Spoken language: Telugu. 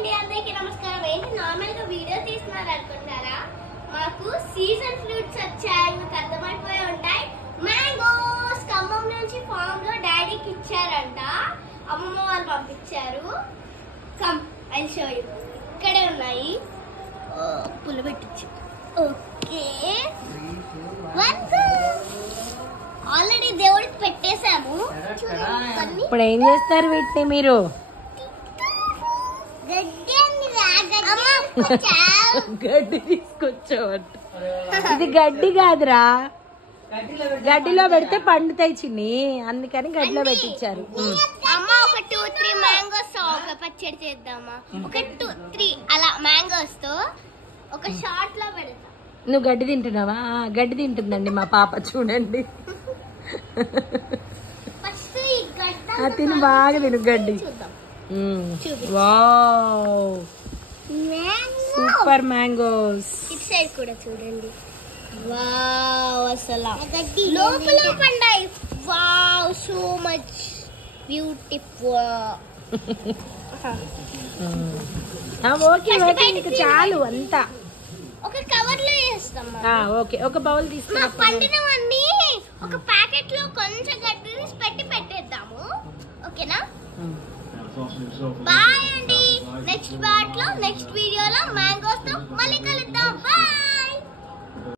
అండి అందరికీ నమస్కారం. ఏంటి నార్మల్ గా వీడియో తీస్తున్నారు అనుకుంటారా? మాకు సీజన్ ఫ్రూట్స్ వచ్చాయి, మీకు అర్థమైపోయి ఉంటాయి. మ్యాంగోస్ ఖమ్మం నుంచి ఫామ్ లో డాడీకి ఇచ్చారంట, అమ్మమ్మ వాళ్ళు పంపించారు. Come I show you. ఇక్కడే ఉన్నాయి, పుల్ల పెట్టించు. ఓకే, ఆల్రెడీ దేవుడికి పెట్టేశాము. ఇప్పుడు ఏం చేస్తారు వీటిని మీరు? గడ్డి తీసుకొచ్చావట. ఇది గడ్డి కాదురా, గడ్డిలో పెడితే పండుతాయి చిన్ని, అందుకని గడ్డిలో పెట్టించారు. అమ్మ ఒక 2-3 మ్యాంగోస్ తో ఒక పచ్చడి చేద్దామా? ఒక 2-3 అలా మ్యాంగోస్ తో ఒక షార్ట్ లో పెడతా. నువ్వు గడ్డి తింటున్నావా? గడ్డి తింటుందండి మా పాప, చూడండి. ఫస్ట్ ఈ గడ్డ తిను, బాగా తిను గడ్డి. Wow, super mangoes. ఇటు సైడ్ కూడా చూడండి. వావ్, అసలు లోపల పండాయి. Wow, so much beautiful. Okay okay, నీకు చాలు అంతా. ఒక కవర్ లో వేస్తాం. ఓకే, ఒక బౌల్ తీసుకున్నా. పండినవన్నీ ఒక ప్యాకెట్ లో కొంచెం గడ్డి పెట్టి పెట్టేద్దాము. ఓకేనా? బాయ్ అండి. నెక్స్ట్ వీడియోలో మ్యాంగోస్ తో మళ్ళీ